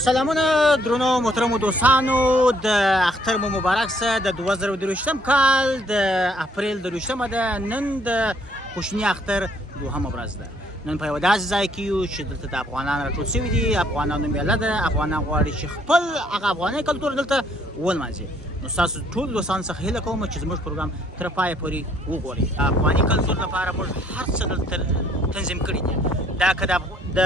سلامونه درنو محترمو دوستانو د اختر مو مبارک سه د 2023 کال د اپریل د 20 ده نن د کوچنی اختر دوهمه ورځ ده. نن په یو داسې ځای کې یو چې دلته د افغانان راټول شوي دي. افغانانو میله ده. افغانان غواړي چې خپل هغه افغاني کلتور دلته ولمانځي. نو ستاسو ټول دوستانو څخه هیله کوم چې زموږ پروګرام تر پایه پورې وګورئ. افغاني کلتور لپاره موږ هر څه دلته تنظیم کړي دي. دا که د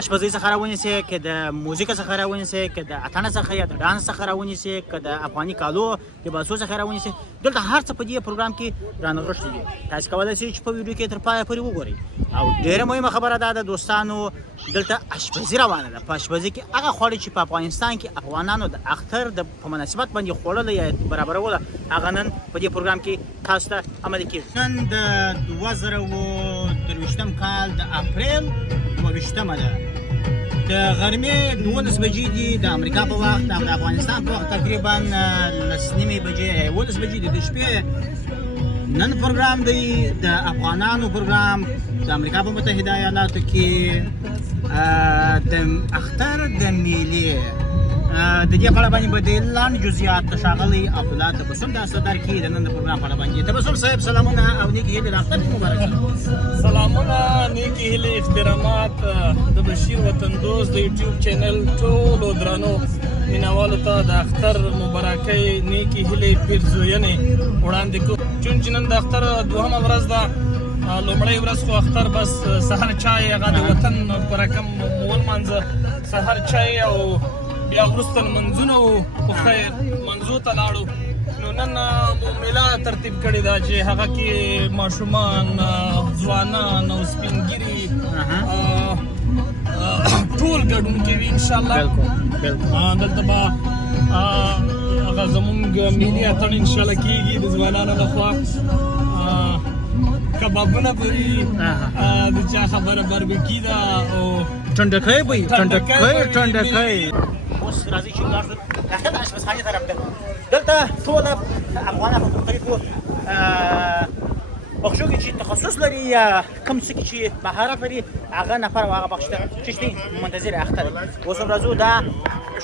اشپزۍ څخه راونیسئ، که د موزیک څخه راونیسئ، که د اتڼ څخه یا د ډانس څخه راونیسئ، که د افغاني کالو لباسو څخه راونیسئ، دلته هر څه په دې پروګرام کې رانغښتي دي. تاسو کولی شئ چې په ویډیو کې تر پایه پورې وګورئ. او ډېره مهمه خبره دا ده دوستانو، دلته اشپزي روانه ده. په اشپزي کې هغه خواړه چې په افغانستان کې افغانانو د اختر په مناسبت باندې خوړل یا برابروله، هغه نن په دې پروګرام کې تاسو ته عملي کېږي. نن د 2023 کال د اپریل 22 ده. د غرمې 12 بجې دي د امریکا په وخت، د افغانستان په وخت تقریبا 10:30 بجې 11 بجې دي د شپې. نن پروګرام دی د افغانانو پروګرام د امریکا په متحده ایالاتو کې د اختر د میلې د دې په اړه باندې به د لاندې جزئیات ښاغلی عبدالله تبسم د صدر کې د نن د پروګرام په اړه باندې. تبسم صاحب سلامونه او نیکې هیلې د اختر مبارک. سلامونه، نیکې هیلې، احترامات د بشیر وطن دوست د یوټیوب چینل ټولو درنو مینوالو ته د اختر مبارکۍ نیکې هیلې پیرزوینې وړاندې کوو. چون چې نن د اختر دوهمه ورځ ده. لومړۍ ورځ خو اختر بس سحر چای هغه د وطن په رقم ولمانځه، سحر چای او بیا وروسته لمنځونه وو، په خیر منځو ته لاړو. نو نن مو میله ترتیب کړې ده چې هغه کې ماشومان، ځوانان او سپین ږیري ټول ګډون کوي انشاءالله. دلته به هغه زمونږ ملي اتڼ انشاءالله کېږي د ځوانانو لخوا. کبابونه به وي، د چا خبره بربکي ده او ټنډکی به وي. ټنډکی اوس راځئ چې ولاړ شو د اشپزخانې طرف ته. دلته ټوله افغانان په مختلفو بخشو کې چې تخصص لري یا کوم څه کې چې مهارت لري، هغه نفر او هغه بخش ته چې شته منتظر اختر. اوس هم راځو دا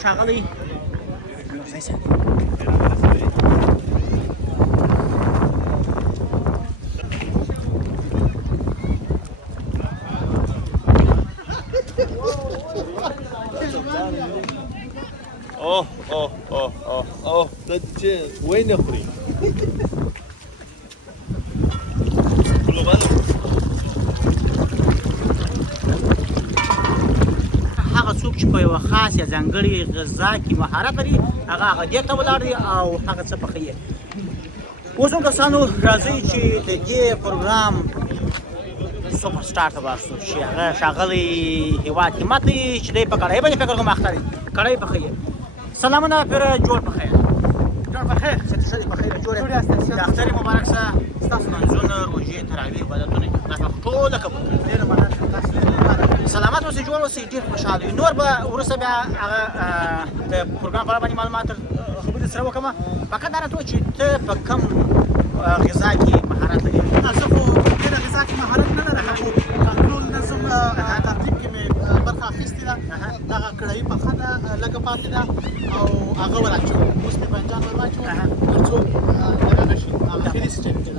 ښاغلی اوه ته چې وینه خوري هغه څوک چې په یوه خاص یا ځانګړې غذا کې مهارت لري، هغه دې ته ولاړ دی او هغه څه پخوي. اوس هم دوستانو راځئ چې د دې پروګرام سوپر سټار ته ورسو چې هغه ښاغلی هېواد همت دی چې دی په کړاهۍ باندې فکر کوم اخته دی، کړاهۍ پخوي. سلامونه پیر جوړ پخیر. جوړ پخیر. څه دې پخیر جوړ یاست؟ د اختر مبارک سه ستاسو منځونه، روژې، تراویح، عبادتونه دا ټول قبول کړئ. ډېره مننه. سلامت اوسئ، جوړ اوسئ، ډېر خوشحاله یو. نور به وروسته بیا هغه د پروګرام په اړه باندې معلومات خبرې سره وکړم. فقط دا راته ووایه چې ته په کوم غذا کې مهارت لرې؟ زه خو ډېره غذا کې مهارت نه لرم، خو ټول نظم ترتیب کې مې برخه اخیستې ده. دغه کړاهي پخه ده، لږه پاتې ده او هغه ور اچوم. اوس مې بانجان ور واچوم تر څو دغه شي اخري سټیپ کې.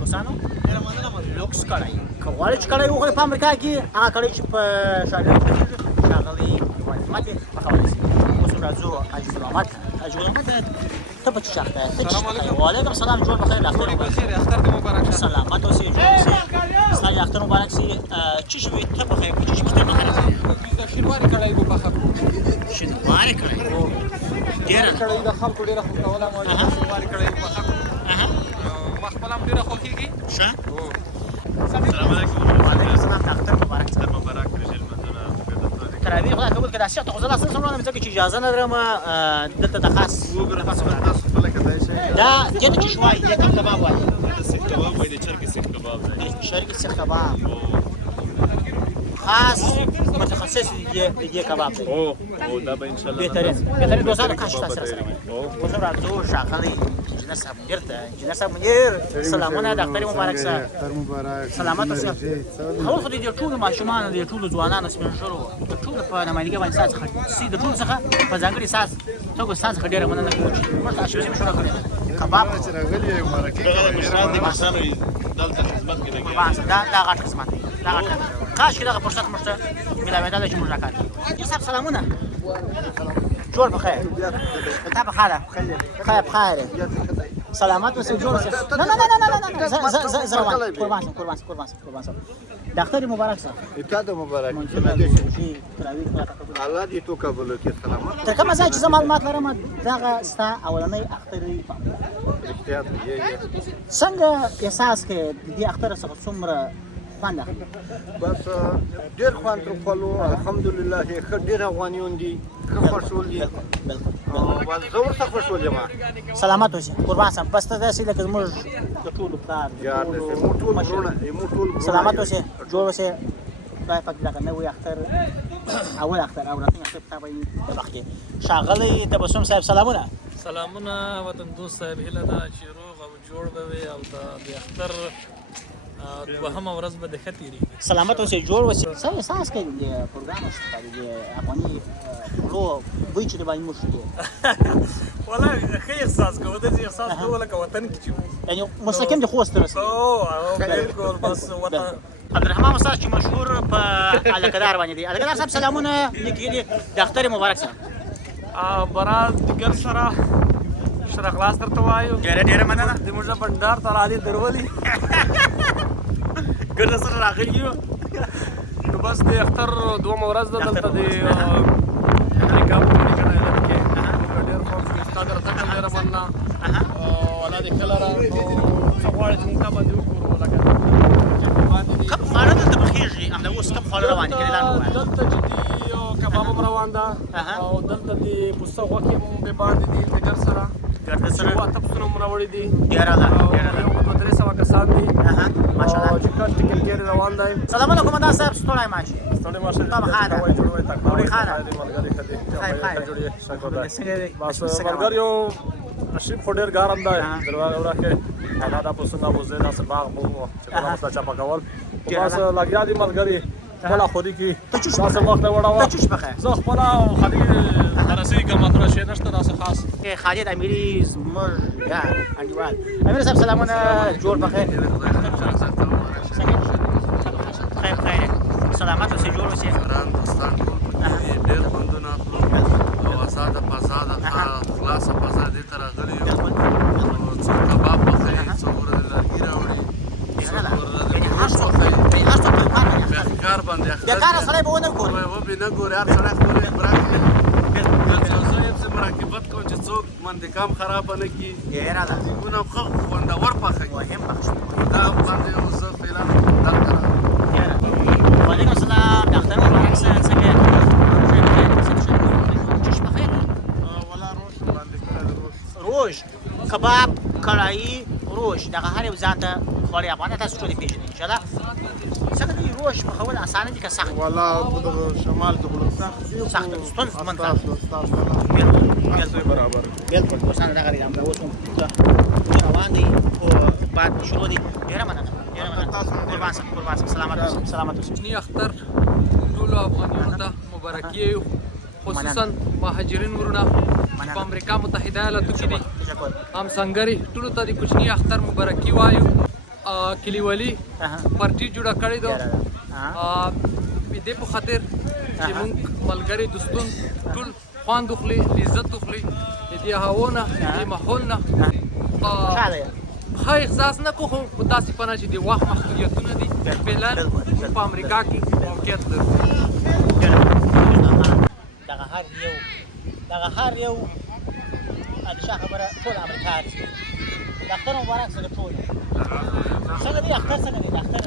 دوستانو ډېره مننه. لوکس کړاهي که غواړئ چې کړاهي وخورئ په امریکا کې، هغه کړاهي چې په شاګرد کې ښاغلی حکومت یې پخولی شي. اوس راځو حاجي غلام محمد. حاجي غلام محمد ته په څه شخته ته چې وعلیکم السلام، جوړ بخیر. اختر مبارک. سلامت اوسئ، جوړ اوسئ، ستاسو اختر مبارک شي. څه شوي ته پخوې؟ په څه شي ته پخوې؟ شینواري کړاهي به پخه کړو. شینواري کړاهي ډېره کړاهي د خلکو ډېره خوښوله مو. شینواري کړاهي به پخه کړو. ما خپله هم ډېره خوښېږي. ښه. السلام علیکم. وعلیکم السلام. د اختر مبارک. اختر مبارک. روژې لمونځونه تراویح خدای قبول کړي. داسې خو زه لا سره وړاندې ځکه چې اجازه نه لرم دلته د خاص تاسو خپله کدای شئ. دا دې ته چې شوای دې کوم کباب وایي؟ د سیخ کباب وایي، د چرګې سیخ کباب دی. شرقي سیخ کباب خاص متخصص دې کباب دی. او دا به انشاءالله بهترین دوستانو کاش تاسو سره اوس راځو ښاغلی انجینر صاحب منیر ته انجینر صاحب منیر سلامونه د اختر مبارک سه اختر مبارک سلامت اوسه هو خو دې ټول ماشومان دې ټول ځوانان سپین شروع د ټول په نمائندګۍ باندې ساز خرڅي د ټول څخه په ځانګړي ساز ته ساز خډيره مننه کوم چې تاسو هم شروع کړی کباب چې راغلی مرکه مشران دي مشران دلته خدمت کې لګي قربان دا غټ قسمت دی دا غټ کاش کې دا فرصت مشته ملاوي چې موږ راکړو یوسف سلامونه جوړ بخیر تا بخیر خیر بخیر سلامت اوسه جوړ اوسه نه نه نه نه زروان قربان د اختر مبارک سره ابتدا مبارک الله دې تو قبول کړي سلامت تر کومه ځای چې زه معلومات لرم دغه ستا اولنۍ اختري احتیاط یې څنګه احساس کې د دې اختر څخه څومره خوند اخلي بس ډېر خوند وکړو الحمدلله ښه ډېر افغانیون دي ښه خوشحال دي بس زه ورته خوشحال یم سلامت اوسه قربان صاحب بس ته داسې لکه زموږ د ټولو پلار یار دې مو ټول ورونه سلامت اوسه جوړ اوسه خدای پاک دغه نوی اختر اول اختر او راتلونکي اختر په تابع د وخت ښاغلی تبسم صاحب سلامونه سلامونه وطن دوست صاحب هیله ده چې روغ او جوړ به وي او د اختر دوهمه ورځ به د ښه تېرېږي سلامت اوسئ جوړ اوسئ څه احساس کوي د پروګرام څخه د افغاني خوړو بوی چې د باندې موږ شو والله ښه احساس کوو داسې احساس کوو لکه وطن کې چې وو یعنی مستقیم د خوست رسېږي او بالکل بس وطن عبدالرحمن استاد چې مشهور په الکدار باندې دی الکدار صاحب سلامونه لیکي دي د اختر مبارک سره برات دیګر سره شر اخلاص درته وایو ډېره مننه د موږ بندر ته راځي درولي ګرځ سره راغلی یو نو بس د اختر دوه ورځ ده دلته د امریکا په کډه کې ډېر خوښ استاد راته ډېر مننه ولا د کلره څو غواړي چې موږ باندې وکړو لکه کوم خواړه دلته پخېږي همدا اوس کوم خواړه روان دي کله لاندې دلته چې دي کباب هم روان ده او دلته د پسه غوښې هم به باندې دي ډېر سره ګرځ سره واته پسونه هم راوړي دي ډېره ده یو 300 کسان دي ماشاءالله چې کار ټیکل کې روان دی سلام علیکم دا صاحب ستړی ماشي ستړي ماشه طب خاله جوړوي تک وړي خاله ملګری خدي جوړي شکر څنګه بس ملګریو نشیب خو ډېر ګرم دی دروازه ورکه انا دا پسونه مو زه داسې باغ مو چې کومه څه چا پکول بس لګیا دي ملګری خپل خودي کې تاسو وخت وړاوه تچوش بخیر زه خپل خدي درسي کومه تر شي نشته داسې خاص خالد امیری زمر یا انډیوال امیر صاحب سلامونه جوړ بخیر خیر خیر سلامت اوسئ جوړ اوسئ ګران دوستان ټول پکې ډېر خوندونه اخلو او آزاده فضا ده خلاصه فضا دې ته راغلي یو څو کباب پخوي څو ورځې لرګي راوړي کار باندې د کار سره به ونه ګوري و به نه ګوري هر سړی خپل عبرت زه یم چې مراقبت کوم چې څوک منطقه خراب نه کړي ډېره ده ګونه ښه خوندور پخوي مهم بخش دا باندې زه فعلا دلته وعلیکم السلام د اختر مبارک سره څنګه چش بخیر ولا روش باندې روش کباب کړایي روش دغه هر یو ځان ته خوري افغان تاسو ټول پیژنئ ان شاء الله څنګه دی روش په خول اسانه دي که سخت ولا په شمال ته بل سخت ستونز من تاسو بالکل برابر بالکل اوسانه دغه لري همدا اوس روان دي او بعد شروع دي ډیره مننه قربان صاحب سلامت اوسئ کوچني اختر ټولو افغانانو ته مبارکي خصوصا مهاجرین ورونه په امریکا متحده ایالاتو کې دي هم سنګري ټولو ته د کوچني اختر مبارکي وایو کلیوالي پارټي جوړه کړې ده دې په خاطر چې موږ ملګري دوستون ټول خوند وخلي لذت وخلي د دې هوا نه د دې ماحول نه ښه احساس نه کوو خو په داسې پناه چې د وخت محدودیتونه دي فعلا موږ په امریکا کې موقعیت لرو دغه هر یو ادشه خبره ټول امریکا راځي د اختر مبارک سره ټول څنګه دی اختر څنګه دی اختر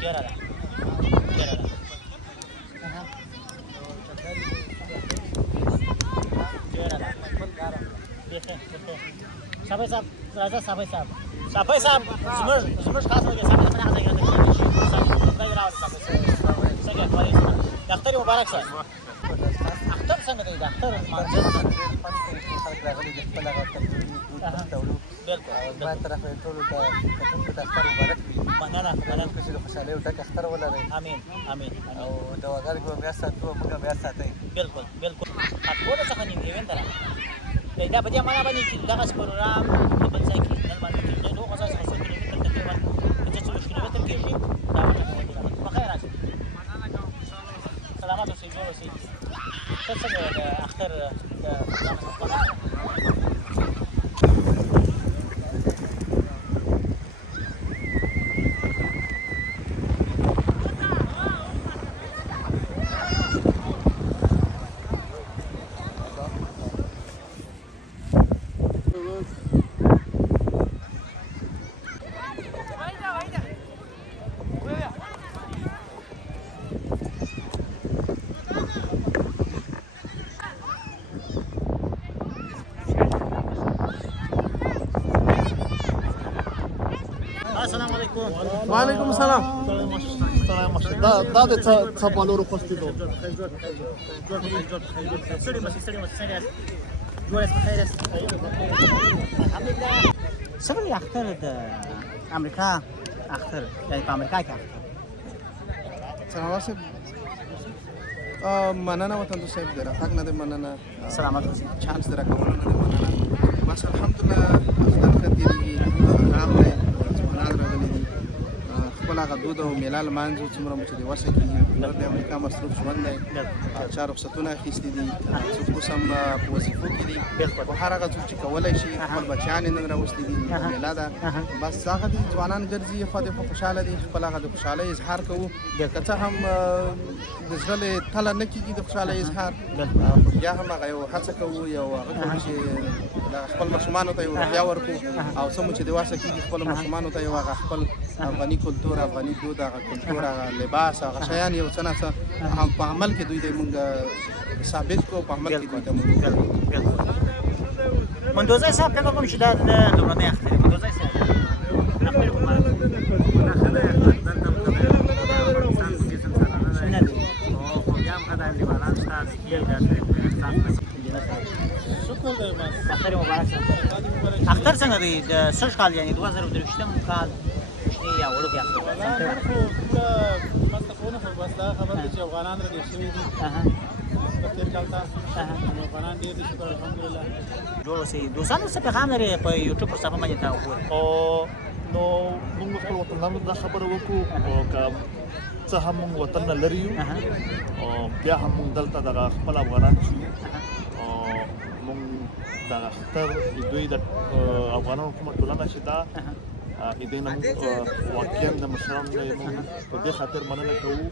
ډېره ده صافي صاحب راځه صافي صاحب زموږ خاص وګړي صافي صاحب نه ځای ګرځي صافي راځه صافي څنګه کوي د اختر مبارک شه. اختر څنګه دی د اختر مانځل؟ خلک راغلي دي خپل هغه کلتوري دود ته وړو. ما طرف یې ټولو ته کتونکو ته اختر مبارک وي. مننه چې د خوشحالیو ډک اختر ولرئ. امین امین او دواګانې به بیا ساتو موږ بیا ساتئ. بالکل بالکل ټول څخه نیمګړی وین درا دا په دې معنا باندې چې دغه پروګرام په بل ځای کې نن باندې کېږي نو غزا څخه 100 کیلومتر تقریبا 40 کیلومتر کېږي دا باندې په خیر راځي سلامات اوسئ جوړ اوسئ څنګه د اختر د السلام علیکم. وعلیکم السلام. دا د څه پالورو خوستې دو. سړی مسي څنګه جوړ اسمه خیر است. الحمدلله. څنګه اختر د امریکا اختر یعنی په امریکا کې اختر. سلام صاحب. مننه وطن صاحب د راتګ نه د مننه. سلامات اوسئ. چانس درکول نه د مننه. بس الحمدلله اختر خديږي رام دی. ځوانان راغلي دي. خپل هغه دود او میله لمانځو څومره مو چې د وسه کېږي د امریکا مصروف ژوند دی. چا رخصتونه اخیستي دي څوک اوس هم په وظیفو کې دي خو هر هغه څوک چې کولی شي خپل بچیان یې نن راوستي دي میله ده بس هغه دي ځوانان ګرځي خو خوشحاله دي خپل هغه د خوشحالۍ اظهار کوو که څه هم د زړه له تله نه کېږي د خوشحالۍ اظهار بیا هم هغه یو هڅه کوو یو هغه کوو چې خپل ماشومانو ته یو روحیه ورکړو او څه مو چې د وسه کېږي خپلو ماشومانو ته یو هغه خپل افغاني کلتور افغاني دود هغه کلتور هغه لباس هغه شیان یو څه نه څه په عمل کې دوی د مونږ ثابت کو په عمل کې دوی ته مونږ مندوزای صاحب فکر کوم چې دا د لومړنۍ اختر مندوزای صاحب اختر څنګه دی د سږ کال یعنی 2023 کال کوچني یا وړوکی اختر بس دا خبر دی چې افغانان راغلي شوي دي تیر کال ته افغانان ډېر دي شکر الحمدلله جوړ اوسئ دوستانو څه پیغام لري په یوټیوب پر صفحه باندې تا وګورئ نو موږ خپل وطنانو ته خبره وکړو او که څه هم موږ وطن نه لري یو او بیا هم موږ دلته دغه خپل افغانان چې او موږ دغه اختر دوی د افغانانو کومه ټولنه چې دا دې نه موږ واقعا د مشرانو نه موږ په دې خاطر مننه کوو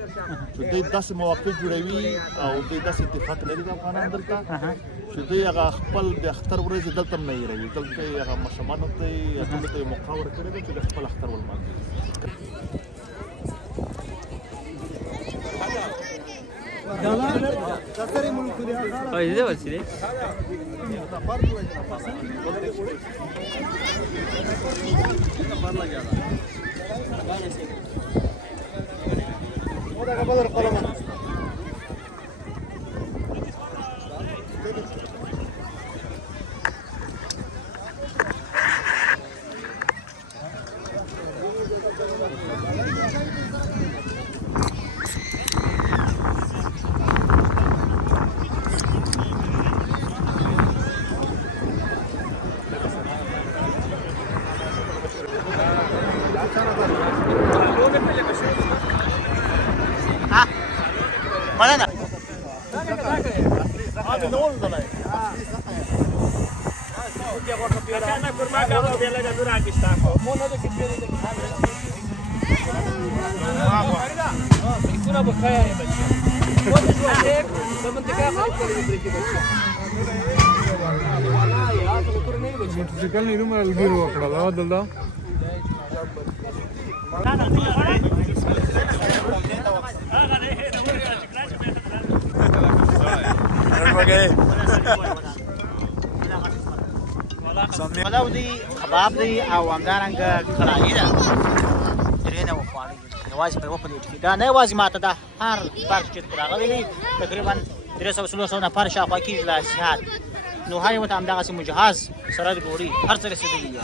چې دوی داسې مواقع جوړوي او دوی داسې اتفاق لري د افغانانو دلته چې دوی هغه خپل د اختر ورځې دلته نه هېروي دلته یې هغه ماشومانو ته یې ټولو ته یې موقع ورکړې ده چې د خپل اختر ولمانځي مننه موټرسایکل نه نومره ډیر وکړه دا دلته پلو دی کباب دی او همدارنګه کړایي ده درې نه وخوړې یوازې په یوه پلیټ کې دا نه یوازې ماته دا هر فرد چې راغلی دی تقریبا 300 نفر شاوخوا کېږي لا زیات نو هر یو ته همدغسې مجهز سره د ډوډۍ هر څه رسېدلي دي